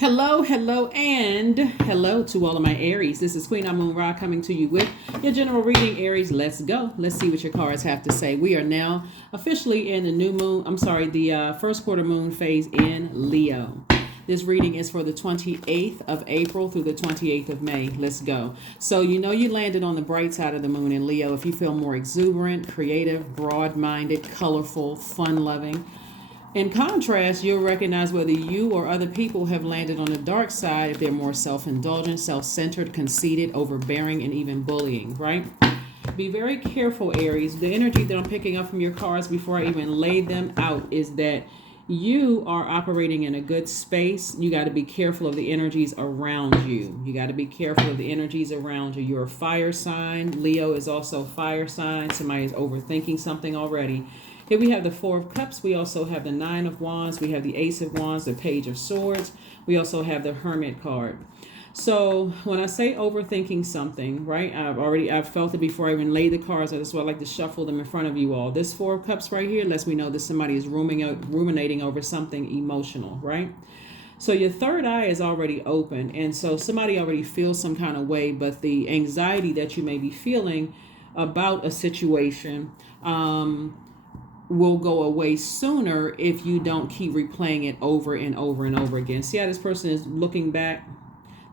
Hello, hello, and hello to all of my Aries. This is Queen Moon Ra coming to you with your general reading, Aries. Let's go. Let's see what your cards have to say. We are now officially in the the first quarter moon phase in Leo. This reading is for the 28th of April through the 28th of May. Let's go. So you know you landed on the bright side of the moon in Leo if you feel more exuberant, creative, broad-minded, colorful, fun-loving. In contrast, you'll recognize whether you or other people have landed on the dark side if they're more self-indulgent, self-centered, conceited, overbearing, and even bullying, right? Be very careful, Aries. The energy that I'm picking up from your cards before I even lay them out is that you are operating in a good space. You got to be careful of the energies around you. You got to be careful of the energies around you. You're a fire sign. Leo is also a fire sign. Somebody is overthinking something already. Here we have the Four of Cups. We also have the Nine of Wands. We have the Ace of Wands, the Page of Swords. We also have the Hermit card. So when I say overthinking something, right, I've felt it before I even laid the cards. That's why I like to shuffle them in front of you all. This Four of Cups right here lets me know that somebody is ruminating over something emotional, right? So your third eye is already open. And so somebody already feels some kind of way, but the anxiety that you may be feeling about a situation, will go away sooner if you don't keep replaying it over and over and over again. See how this person is looking back?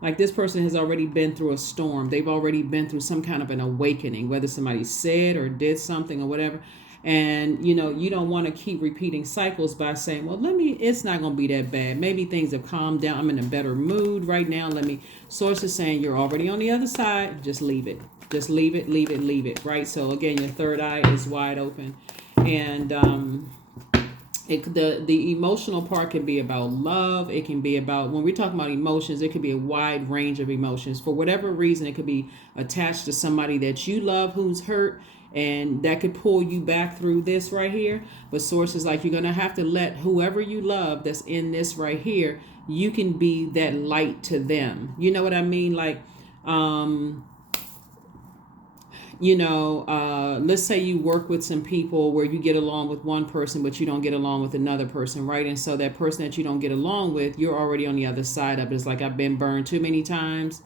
Like this person has already been through a storm. They've already been through some kind of an awakening, whether somebody said or did something or whatever. And, you know, you don't want to keep repeating cycles by saying, well, it's not going to be that bad. Maybe things have calmed down. I'm in a better mood right now. Source is saying you're already on the other side. Just leave it. Just leave it, leave it, leave it, right? So again, your third eye is wide open. And the emotional part can be about love. It can be about, when we're talking about emotions, it could be a wide range of emotions. For whatever reason, it could be attached to somebody that you love who's hurt, and that could pull you back through this right here. But source is like, you're going to have to let whoever you love that's in this right here, you can be that light to them. You know what I mean? Like, let's say you work with some people where you get along with one person, but you don't get along with another person, right? And so that person that you don't get along with, you're already on the other side of it. It's like, I've been burned too many times.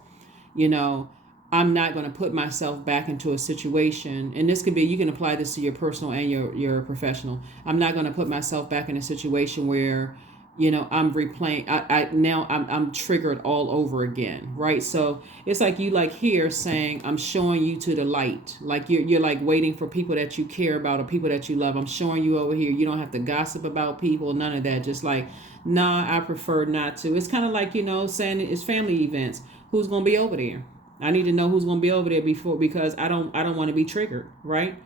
I'm not going to put myself back into a situation. And this could be, you can apply this to your personal and your professional. I'm not going to put myself back in a situation where, I'm replaying. I'm triggered all over again, right? So it's like you like here saying, I'm showing you to the light. Like you're like waiting for people that you care about or people that you love. I'm showing you over here. You don't have to gossip about people, none of that. Just like, nah, I prefer not to. It's kind of like, saying it's family events. Who's going to be over there? I need to know who's going to be over there because I don't want to be triggered, right?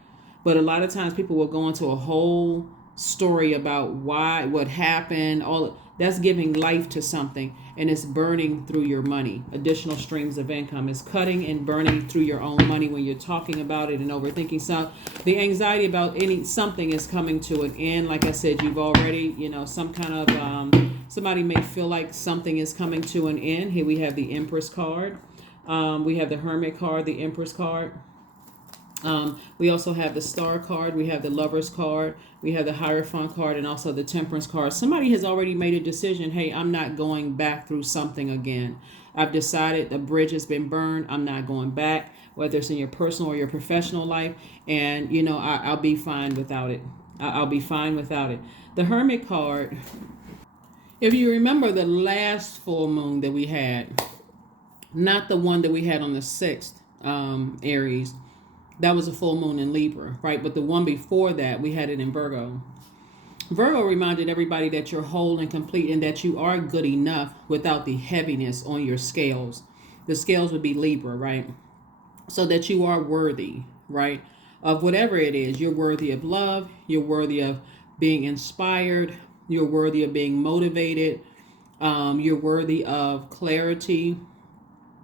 But a lot of times people will go into a whole story about what happened, all that's giving life to something, and it's burning through your money. Additional streams of income is cutting and burning through your own money when you're talking about it and overthinking. So the anxiety about something is coming to an end. Like I said, you've already, some kind of somebody may feel like something is coming to an end. Here we have the Empress card. We have the Hermit card, the Empress card. We also have the Star card. We have the Lovers card. We have the Hierophant card, and also the Temperance card. Somebody has already made a decision. Hey, I'm not going back through something again. I've decided the bridge has been burned. I'm not going back, whether it's in your personal or your professional life. And, I'll be fine without it. I'll be fine without it. The Hermit card, if you remember the last full moon that we had, not the one that we had on the 6th, Aries, that was a full moon in Libra, right? But the one before that, we had it in Virgo. Virgo reminded everybody that you're whole and complete and that you are good enough without the heaviness on your scales. The scales would be Libra, right? So that you are worthy, right? Of whatever it is. You're worthy of love. You're worthy of being inspired. You're worthy of being motivated. You're worthy of clarity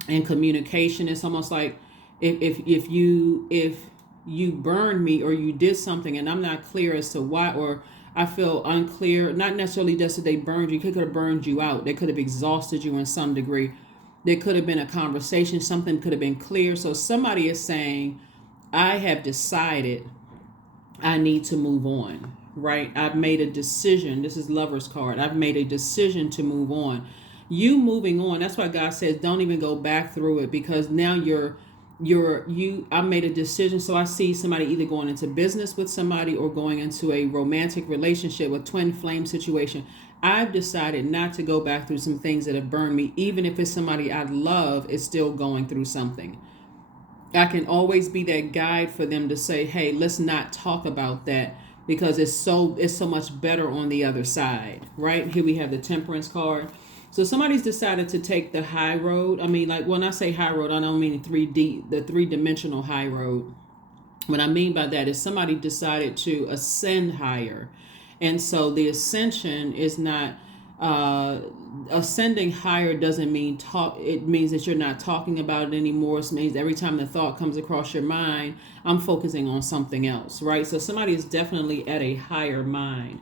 and communication. It's almost like, if you burned me or you did something and I'm not clear as to why, or I feel unclear, not necessarily just that they burned you, could have burned you out. They could have exhausted you in some degree. There could have been a conversation, something could have been clear. So somebody is saying, I have decided I need to move on, right? I've made a decision. This is Lover's card. I've made a decision to move on. you moving on. That's why God says don't even go back through it, because now I made a decision. So I see somebody either going into business with somebody or going into a romantic relationship, with twin flame situation. I've decided not to go back through some things that have burned me. Even if it's somebody I love is still going through something, I can always be that guide for them to say, hey, let's not talk about that, because it's so much better on the other side. Right here we have the Temperance card. So somebody's decided to take the high road. I mean, like, when I say high road, I don't mean the three-dimensional high road. What I mean by that is somebody decided to ascend higher. And so the ascension is not, ascending higher doesn't mean talk. It means that you're not talking about it anymore. It means every time the thought comes across your mind, I'm focusing on something else, right? So somebody is definitely at a higher mind.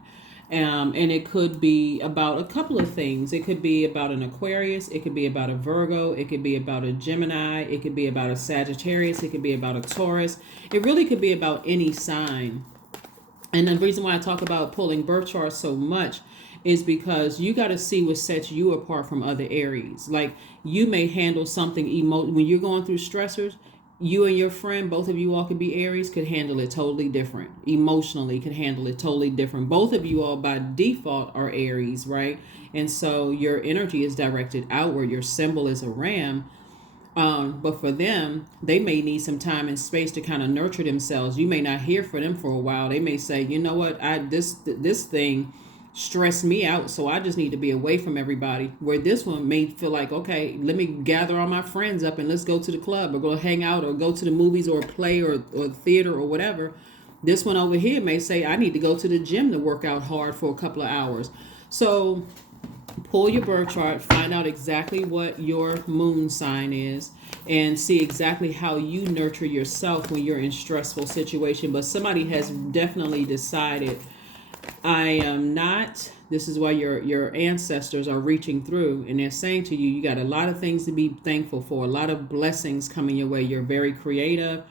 And it could be about a couple of things. It could be about an Aquarius. It could be about a Virgo. It could be about a Gemini. It could be about a Sagittarius. It could be about a Taurus. It really could be about any sign. And the reason why I talk about pulling birth charts so much is because you got to see what sets you apart from other Aries. Like, you may handle something when you're going through stressors. You and your friend, both of you all could be Aries, could handle it totally different. Emotionally could handle it totally different. Both of you all by default are Aries, right? And so your energy is directed outward. Your symbol is a ram. But for them, they may need some time and space to kind of nurture themselves. You may not hear from them for a while. They may say, you know what, this thing stress me out, so I just need to be away from everybody. Where this one may feel like, okay, let me gather all my friends up and let's go to the club or go hang out or go to the movies or play or theater or whatever. This one over here may say, I need to go to the gym to work out hard for a couple of hours. So pull your birth chart, find out exactly what your moon sign is, and see exactly how you nurture yourself when you're in stressful situation. But somebody has definitely decided, I am not. This is why your ancestors are reaching through, and they're saying to you, you got a lot of things to be thankful for, a lot of blessings coming your way. You're very creative.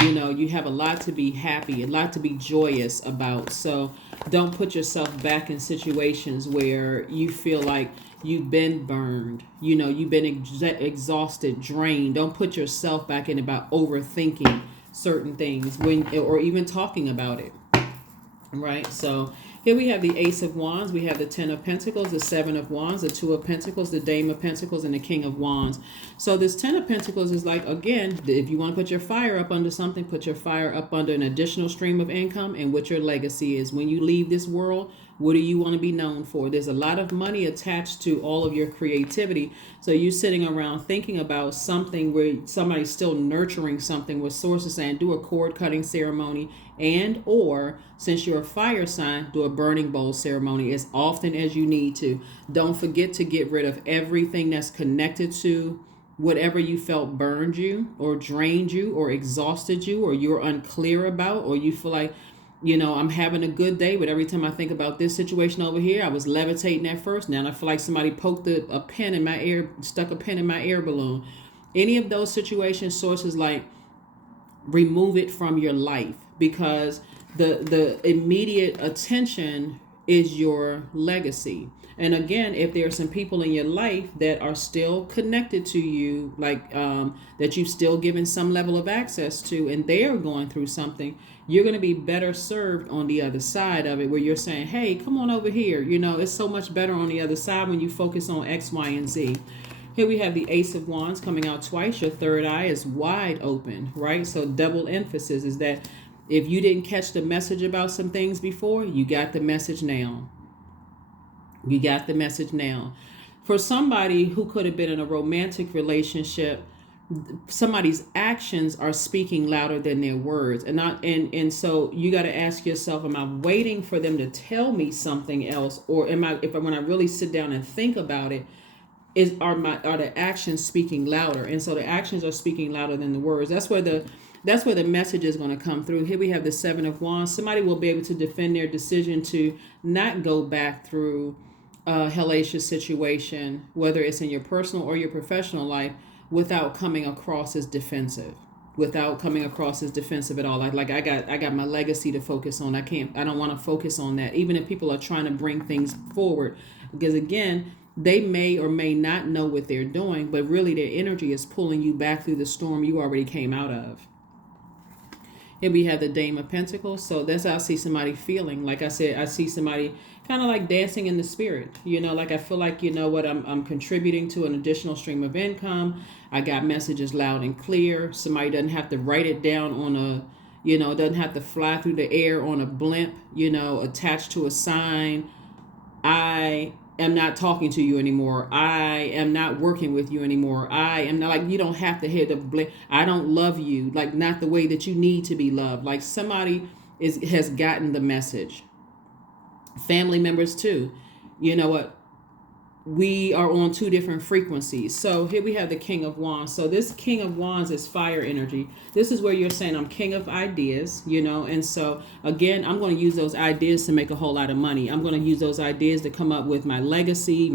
You have a lot to be happy, a lot to be joyous about. So don't put yourself back in situations where you feel like you've been burned. You've been exhausted, drained. Don't put yourself back in about overthinking certain things or even talking about it. Right, so here we have the Ace of Wands, we have the Ten of Pentacles, the Seven of Wands, the Two of Pentacles, the Dame of Pentacles, and the King of Wands. So this Ten of Pentacles is like, again, if you want to put your fire up under something, put your fire up under an additional stream of income, and what your legacy is. When you leave this world, what do you want to be known for? There's a lot of money attached to all of your creativity. So you sitting around thinking about something where somebody's still nurturing something, with sources saying do a cord cutting ceremony, and or since you're a fire sign, do a burning bowl ceremony as often as you need to. Don't forget to get rid of everything that's connected to whatever you felt burned you or drained you or exhausted you or you're unclear about, or you feel like, I'm having a good day, but every time I think about this situation over here, I was levitating at first. Now I feel like somebody poked a pen in my ear, stuck a pen in my air balloon. Any of those situations, sources like, remove it from your life, because the immediate attention is your legacy. And again, if there are some people in your life that are still connected to you, like that you've still given some level of access to, and they are going through something, you're going to be better served on the other side of it, where you're saying, hey, come on over here. It's so much better on the other side when you focus on X, Y, and Z. Here we have the Ace of Wands coming out twice. Your third eye is wide open, right? So double emphasis is that if you didn't catch the message about some things before, you got the message now. You got the message now. For somebody who could have been in a romantic relationship, somebody's actions are speaking louder than their words. And so you got to ask yourself, am I waiting for them to tell me something else? Or when I really sit down and think about it, are the actions speaking louder? And so the actions are speaking louder than the words. That's where the message is going to come through. Here we have the Seven of Wands. Somebody will be able to defend their decision to not go back through a hellacious situation, whether it's in your personal or your professional life, without coming across as defensive. Without coming across as defensive at all. Like I got my legacy to focus on. I don't want to focus on that, even if people are trying to bring things forward. Because again, They may or may not know what they're doing, but really their energy is pulling you back through the storm you already came out of. Here we have the Dame of Pentacles. So that's how I see somebody feeling. Like I said, I see somebody kind of like dancing in the spirit. You know, like I feel like, you know what, I'm contributing to an additional stream of income. I got messages loud and clear. Somebody doesn't have to write it down on a, you know, doesn't have to fly through the air on a blimp, you know, attached to a sign. I am not talking to you anymore. I am not working with you anymore. I am not, like, you don't have to hear the blame. I don't love you, like, not the way that you need to be loved. Like, somebody has gotten the message. Family members too. You know what? We are on two different frequencies. So here we have the King of Wands. So this King of Wands is fire energy. This is where you're saying, I'm king of ideas, you know. And so again, I'm going to use those ideas to make a whole lot of money. I'm going to use those ideas to come up with my legacy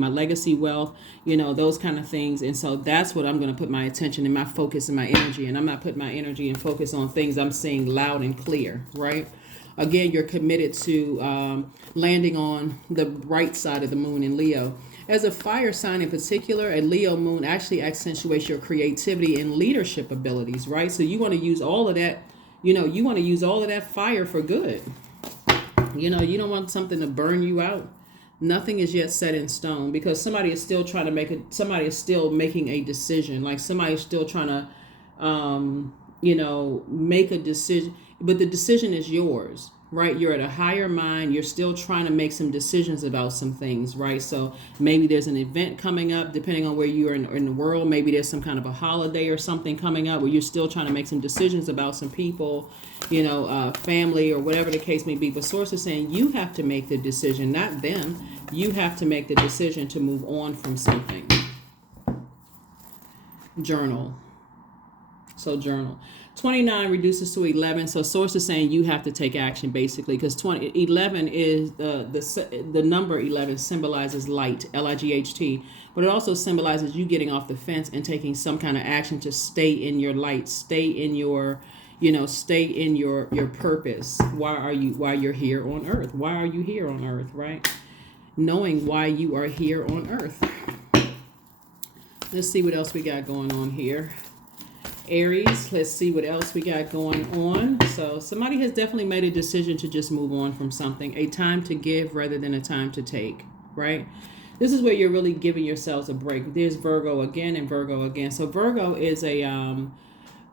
wealth, you know, those kind of things. And so that's what I'm going to put my attention and my focus and my energy. And I'm not putting my energy and focus on things I'm seeing loud and clear, right? Again, you're committed to landing on the right side of the moon in Leo. As a fire sign in particular, a Leo moon actually accentuates your creativity and leadership abilities, right? So you want to use all of that, you know, you want to use all of that fire for good. You know, you don't want something to burn you out. Nothing is yet set in stone, because somebody is still trying to somebody is still making a decision. Like somebody is still trying to, you know, make a decision, but the decision is yours. Right? You're at a higher mind. You're still trying to make some decisions about some things, right? So maybe there's an event coming up, depending on where you are in the world. Maybe there's some kind of a holiday or something coming up where you're still trying to make some decisions about some people, you know, family or whatever the case may be. But source is saying you have to make the decision, not them. You have to make the decision to move on from something. Journal. So journal. 29 reduces to 11. So source is saying you have to take action, basically, because 11 is the number 11 symbolizes light, L-I-G-H-T, but it also symbolizes you getting off the fence and taking some kind of action to stay in your light, stay in your, you know, stay in your purpose. Why you're here on earth? Why are you here on earth, right? Knowing why you are here on earth. Let's see what else we got going on here. Aries, let's see what else we got going on. So somebody has definitely made a decision to just move on from something. A time to give rather than a time to take, right? This is where you're really giving yourselves a break. There's Virgo again and Virgo again. So Virgo is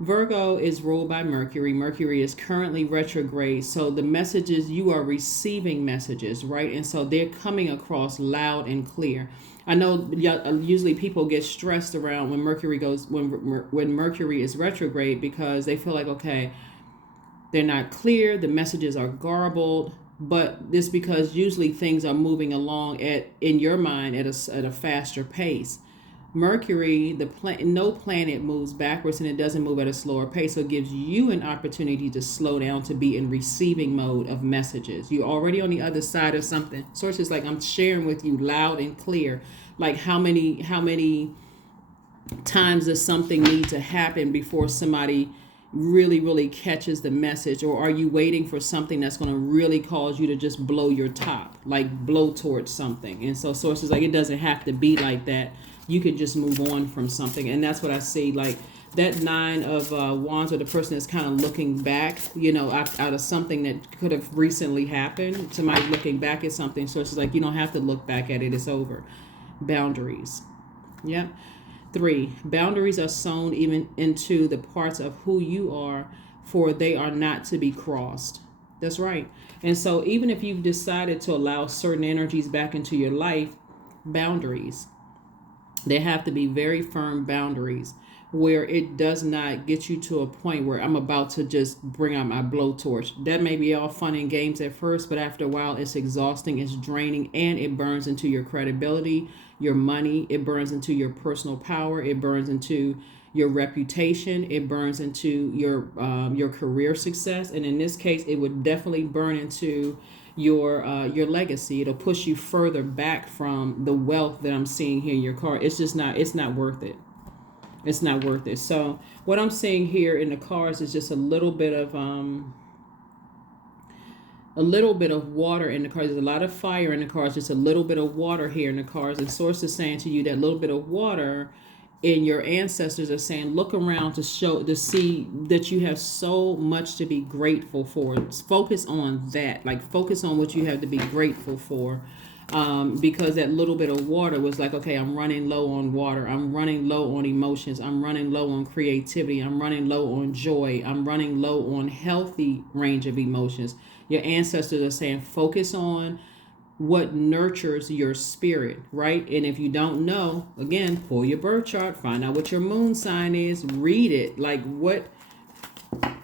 Virgo is ruled by Mercury. Mercury is currently retrograde. So the messages, you are receiving messages, right? And so they're coming across loud and clear. I know usually people get stressed around when Mercury when Mercury is retrograde, because they feel like, okay, they're not clear, the messages are garbled, but this because usually things are moving along in your mind at a faster pace. Mercury, no planet moves backwards, and it doesn't move at a slower pace. So it gives you an opportunity to slow down, to be in receiving mode of messages. You're already on the other side of something. Source is like, I'm sharing with you loud and clear. Like how many times does something need to happen before somebody really, really catches the message? Or are you waiting for something that's going to really cause you to just blow your top, like blow towards something? And so source is like, it doesn't have to be like that. You could just move on from something. And that's what I see. Like that 9 of wands, or the person that's kind of looking back, you know, out of something that could have recently happened. Somebody looking back at something. So it's like, you don't have to look back at it. It's over. Boundaries. Yep. 3, boundaries are sown even into the parts of who you are, for they are not to be crossed. That's right. And so even if you've decided to allow certain energies back into your life, boundaries. There have to be very firm boundaries where it does not get you to a point where I'm about to just bring out my blowtorch. That may be all fun and games at first, but after a while it's exhausting, it's draining, and it burns into your credibility, your money, it burns into your personal power, it burns into your reputation, it burns into your career success, and in this case it would definitely burn into your legacy. It'll push you further back from the wealth that I'm seeing here in your card. It's not worth it. It's not worth it. So what I'm seeing here in the cards is just a little bit of a little bit of water in the cards. There's a lot of fire in the cards, just a little bit of water here in the cards. And Source is saying to you that little bit of water in your ancestors are saying, look around to see that you have so much to be grateful for. Focus on that. Like, focus on what you have to be grateful for. Because that little bit of water was like, okay, I'm running low on water. I'm running low on emotions. I'm running low on creativity. I'm running low on joy. I'm running low on healthy range of emotions. Your ancestors are saying, focus on what nurtures your spirit, right? And if you don't know, again, pull your birth chart, find out what your moon sign is, read it. Like, what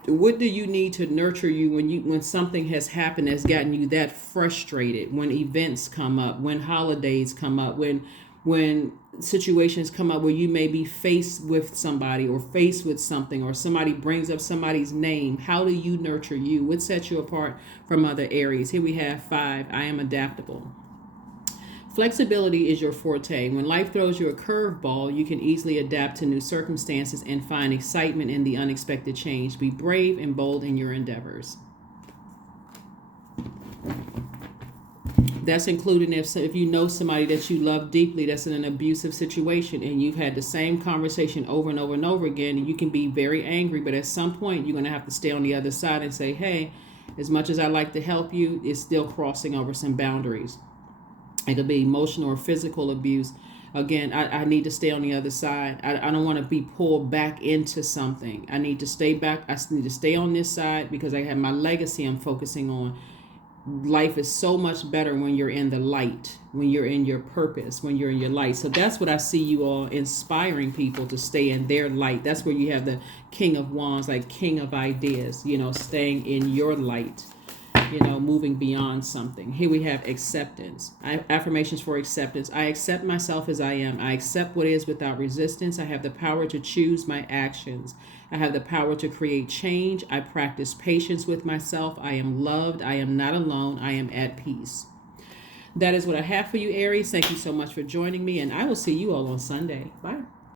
do you need to nurture you when something has happened that's gotten you that frustrated, when events come up, when holidays come up, when situations come up where you may be faced with somebody or faced with something, or somebody brings up somebody's name. How do you nurture you? What sets you apart from other Aries? Here we have 5. I am adaptable. Flexibility is your forte. When life throws you a curveball, you can easily adapt to new circumstances and find excitement in the unexpected change. Be brave and bold in your endeavors. That's including if you know somebody that you love deeply that's in an abusive situation, and you've had the same conversation over and over and over again, and you can be very angry, but at some point you're going to have to stay on the other side and say, hey, as much as I like to help you, it's still crossing over some boundaries. It could be emotional or physical abuse. Again, I need to stay on the other side. I don't want to be pulled back into something. I need to stay back. I need to stay on this side because I have my legacy I'm focusing on. Life is so much better when you're in the light, when you're in your purpose, when you're in your light. So that's what I see you all inspiring people to stay in their light. That's where you have the King of Wands, like King of Ideas, staying in your light. Moving beyond something. Here we have acceptance. Affirmations for acceptance. I accept myself as I am. I accept what is without resistance. I have the power to choose my actions. I have the power to create change. I practice patience with myself. I am loved. I am not alone. I am at peace. That is what I have for you, Aries. Thank you so much for joining me, and I will see you all on Sunday. Bye.